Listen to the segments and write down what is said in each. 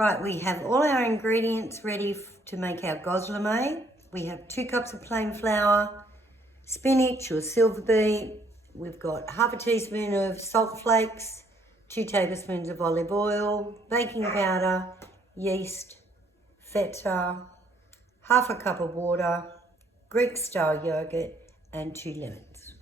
Right, we have all our ingredients ready to make our gozleme. We have 2 cups of plain flour, spinach or silver beet. We've got half a teaspoon of salt flakes, 2 tablespoons of olive oil, baking powder, yeast, feta, half a cup of water, Greek style yogurt and 2 lemons.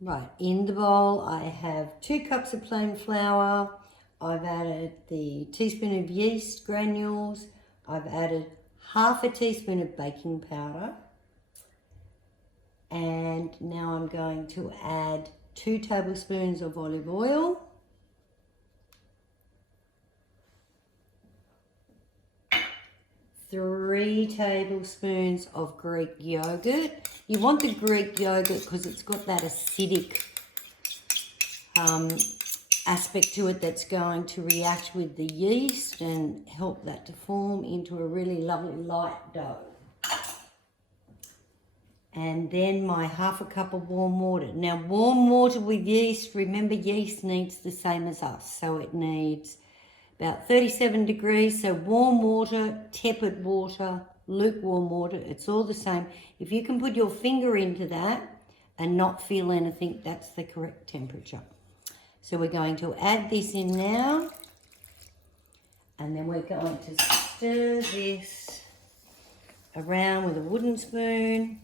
Right, in the bowl I have 2 cups of plain flour. I've added the teaspoon of yeast granules. I've added half a teaspoon of baking powder. And now I'm going to add 2 tablespoons of olive oil. Three tablespoons of Greek yogurt. You want the Greek yogurt because it's got that acidic aspect to it that's going to react with the yeast and help that to form into a really lovely light dough. And then my half a cup of warm water. Now warm water with yeast, remember yeast needs the same as us. So it needs about 37 degrees. So warm water, tepid water, lukewarm water, it's all the same. If you can put your finger into that and not feel anything, that's the correct temperature. So we're going to add this in now. And then we're going to stir this around with a wooden spoon.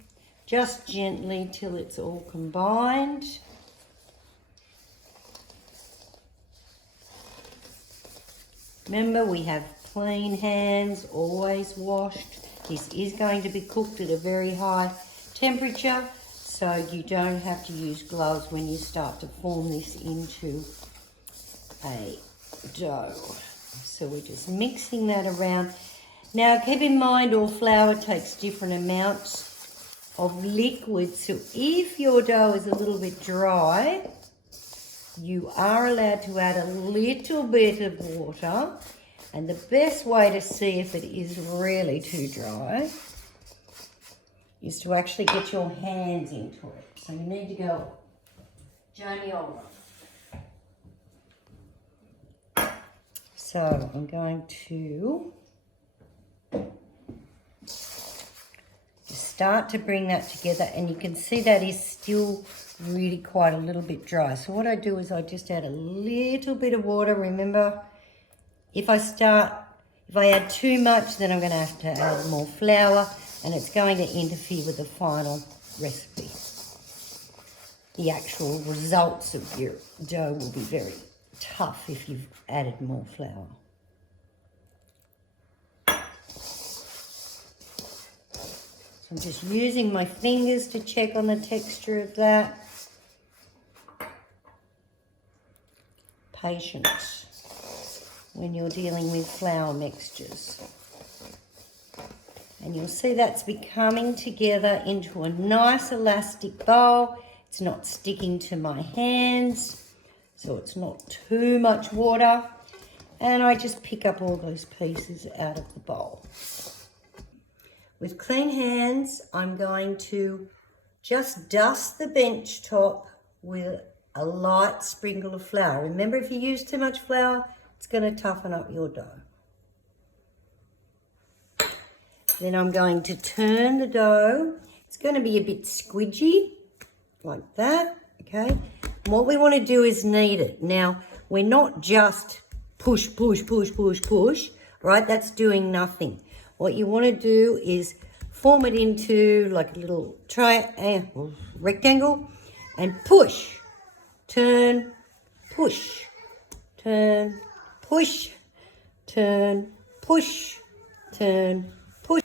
Just gently till it's all combined. Remember, we have clean hands, always washed. This is going to be cooked at a very high temperature, so you don't have to use gloves when you start to form this into a dough. So we're just mixing that around. Now, keep in mind, all flour takes different amounts of liquid, so if your dough is a little bit dry, you are allowed to add a little bit of water. And the best way to see if it is really too dry is to actually get your hands into it. So you need to go Joniola. So I'm going to start to bring that together, and you can see that is still really quite a little bit dry. So what I do is I just add a little bit of water. Remember, if I add too much, then I'm going to have to add more flour, and it's going to interfere with the final recipe. The actual results of your dough will be very tough if you've added more flour. I'm just using my fingers to check on the texture of that. Patience when you're dealing with flour mixtures. And you'll see that's becoming together into a nice elastic bowl. It's not sticking to my hands, so it's not too much water. And I just pick up all those pieces out of the bowl. With clean hands, I'm going to just dust the bench top with a light sprinkle of flour. Remember, if you use too much flour, it's going to toughen up your dough. Then I'm going to turn the dough. It's going to be a bit squidgy, like that, okay? And what we want to do is knead it. Now, we're not just push, right? That's doing nothing. What you want to do is form it into like a little rectangle and push, turn, push, turn, push, turn, push, turn, push.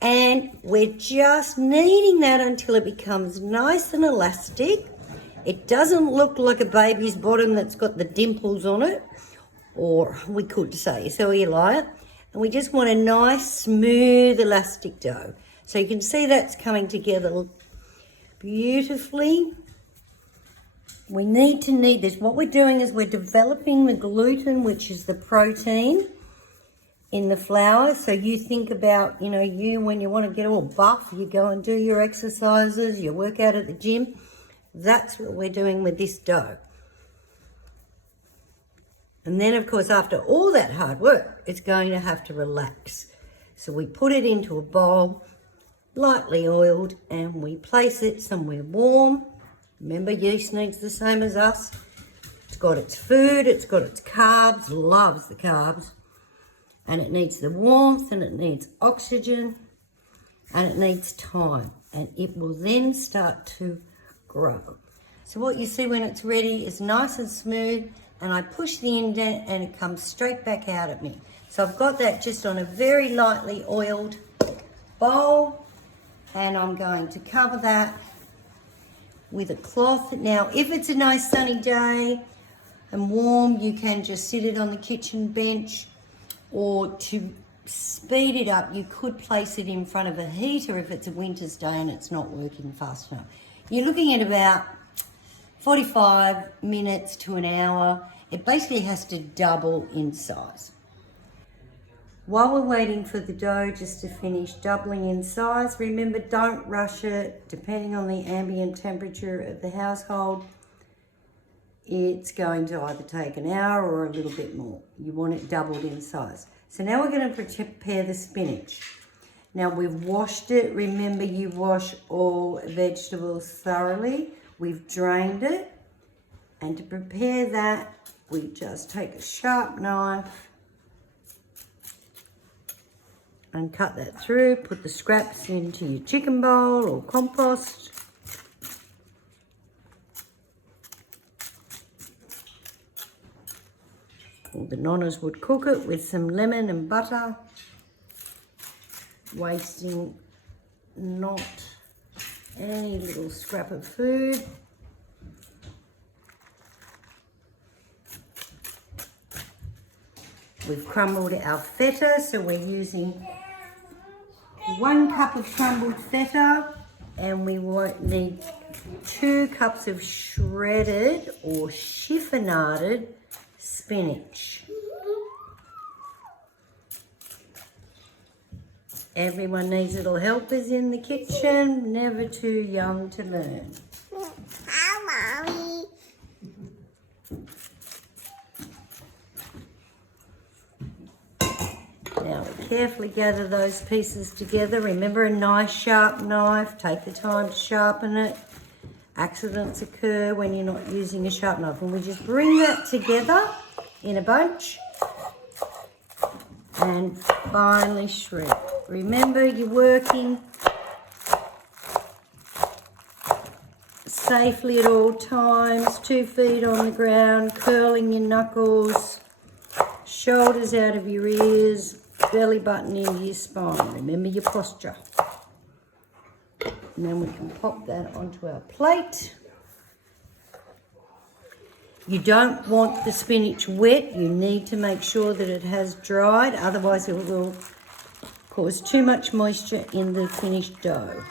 And we're just kneading that until it becomes nice and elastic. It doesn't look like a baby's bottom that's got the dimples on it, or we could say, so you like it. And we just want a nice, smooth, elastic dough. So you can see that's coming together beautifully. We need to knead this. What we're doing is we're developing the gluten, which is the protein in the flour. So you think about, you when you want to get all buff, you go and do your exercises, you work out at the gym. That's what we're doing with this dough. And then, of course, after all that hard work, it's going to have to relax. So we put it into a bowl, lightly oiled, and we place it somewhere warm. Remember, yeast needs the same as us. It's got its food, it's got its carbs, loves the carbs, and it needs the warmth, and it needs oxygen, and it needs time, and it will then start to grow. So what you see when it's ready is nice and smooth, and I push the indent and it comes straight back out at me. So I've got that just on a very lightly oiled bowl, and I'm going to cover that with a cloth. Now, if it's a nice sunny day and warm, you can just sit it on the kitchen bench, or to speed it up, you could place it in front of a heater if it's a winter's day and it's not working fast enough. You're looking at about 45 minutes to an hour. It basically has to double in size. While we're waiting for the dough just to finish doubling in size, remember, don't rush it. Depending on the ambient temperature of the household, it's going to either take an hour or a little bit more. You want it doubled in size. So now we're going to prepare the spinach. Now we've washed it. Remember, you wash all vegetables thoroughly. We've drained it. And to prepare that, we just take a sharp knife and cut that through. Put the scraps into your chicken bowl or compost. Or the nonnas would cook it with some lemon and butter, wasting not any little scrap of food. We've crumbled our feta, so we're using 1 cup of crumbled feta, and we won't need 2 cups of shredded or chiffonaded spinach. Everyone needs little helpers in the kitchen, never too young to learn. Hi, Mommy. Now we carefully gather those pieces together. Remember, a nice sharp knife. Take the time to sharpen it. Accidents occur when you're not using a sharp knife. And we just bring that together in a bunch and finely shred. Remember, you're working safely at all times. 2 feet on the ground, curling your knuckles, shoulders out of your ears, belly button into your spine. Remember your posture. And then we can pop that onto our plate. You don't want the spinach wet. You need to make sure that it has dried, otherwise it will cause too much moisture in the finished dough.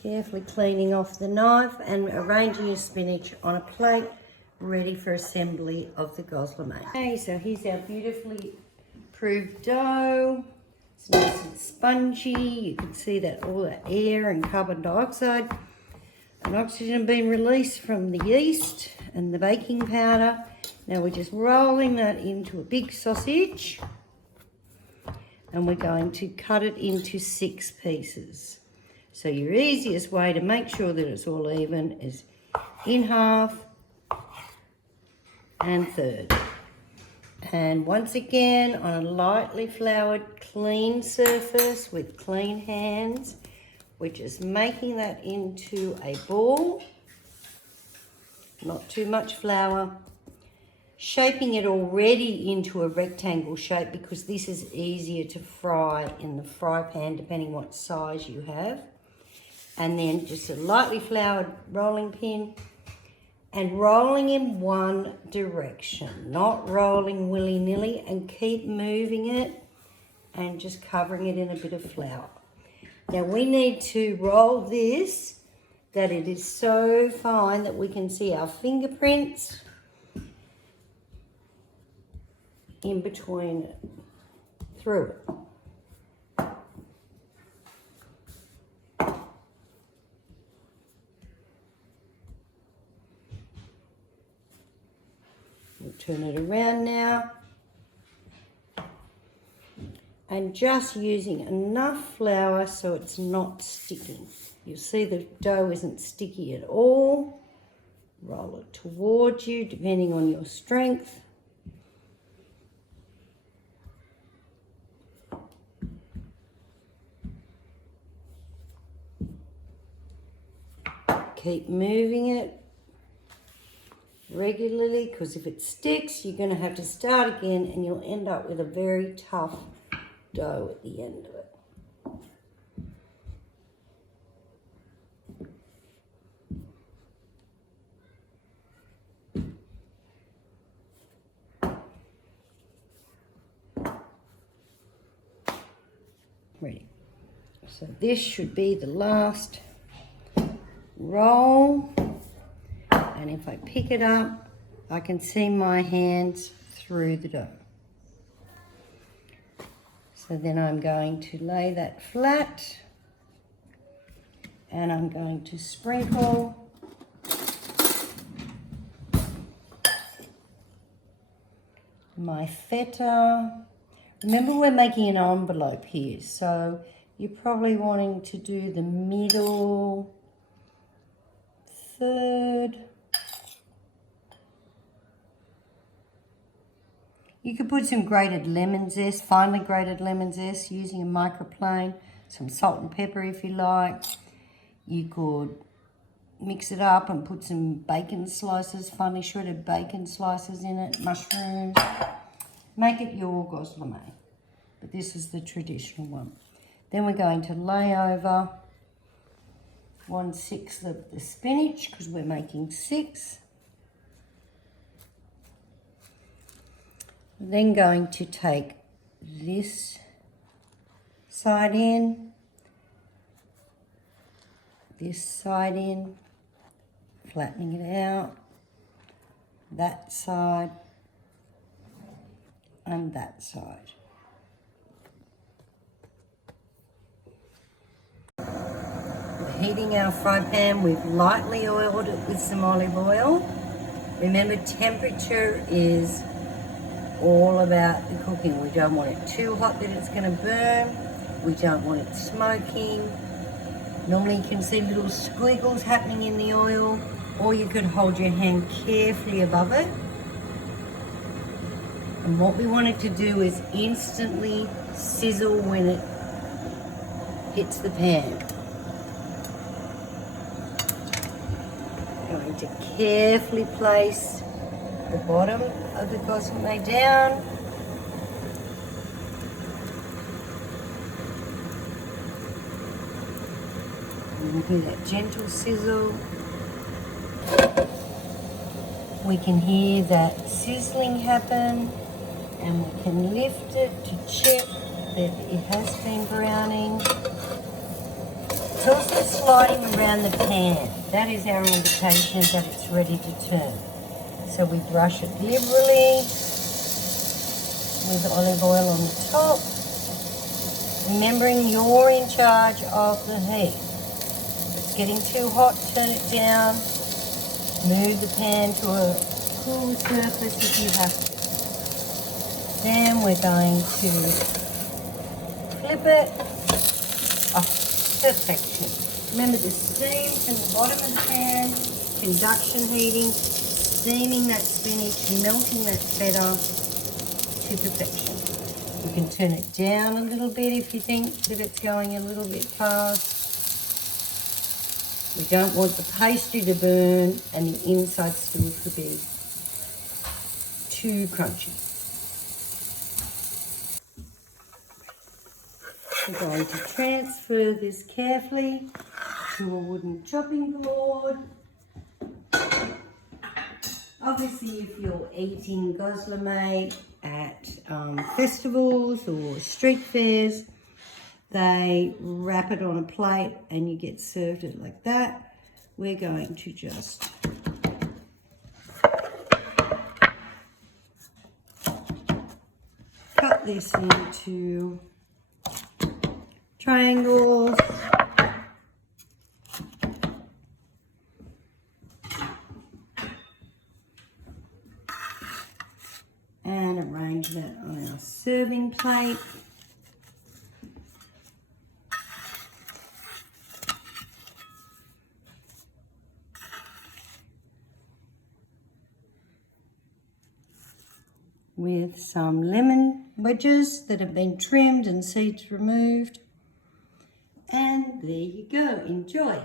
Carefully cleaning off the knife and arranging your spinach on a plate ready for assembly of the gozleme. Okay, so here's our beautifully proved dough. It's nice and spongy. You can see that all the air and carbon dioxide and oxygen have been released from the yeast and the baking powder. Now we're just rolling that into a big sausage, and we're going to cut it into 6 pieces. So your easiest way to make sure that it's all even is in half and third. And once again, on a lightly floured, clean surface with clean hands, we're just making that into a ball, not too much flour, shaping it already into a rectangle shape because this is easier to fry in the fry pan depending what size you have. And then just a lightly floured rolling pin and rolling in one direction, not rolling willy-nilly, and keep moving it and just covering it in a bit of flour. Now we need to roll this that it is so fine that we can see our fingerprints in between it, through it. We'll turn it around now. And just using enough flour so it's not sticking. You'll see the dough isn't sticky at all. Roll it towards you, depending on your strength. Keep moving it regularly, because if it sticks, you're going to have to start again and you'll end up with a very tough dough at the end of it. Ready. So this should be the last roll, and if I pick it up, I can see my hands through the dough. So then I'm going to lay that flat, and I'm going to sprinkle my feta. Remember, we're making an envelope here, so you're probably wanting to do the middle third. You could put some grated lemon zest, finely grated lemon zest, using a microplane, some salt and pepper if you like. You could mix it up and put some bacon slices, finely shredded bacon slices in it, mushrooms. Make it your Gozleme, but this is the traditional one. Then we're going to lay over 1/6 of the spinach, because we're making 6. Then going to take this side in, this side in, flattening it out, that side, and that side. We're heating our fry pan. We've lightly oiled it with some olive oil. Remember, temperature is all about the cooking. We don't want it too hot that it's going to burn. We don't want it smoking. Normally you can see little squiggles happening in the oil, or you could hold your hand carefully above it. And what we want it to do is instantly sizzle when it hits the pan. Going to carefully place the bottom of the Gozleme down. And do that gentle sizzle. We can hear that sizzling happen, and we can lift it to check that it has been browning. It's also sliding around the pan. That is our indication that it's ready to turn. So we brush it liberally with olive oil on the top, remembering you're in charge of the heat. If it's getting too hot, turn it down. Move the pan to a cool surface if you have to. Then we're going to flip it. Oh, perfection. Remember the steam from the bottom of the pan, conduction heating, steaming that spinach, melting that feta to perfection. You can turn it down a little bit if you think that it's going a little bit fast. We don't want the pastry to burn and the inside still to be too crunchy. We're going to transfer this carefully to a wooden chopping board. Obviously, if you're eating Gozleme at festivals or street fairs, they wrap it on a plate and you get served it like that. we're going to just cut this into triangles. And arrange that on our serving plate. With some lemon wedges that have been trimmed and seeds removed. And there you go, enjoy.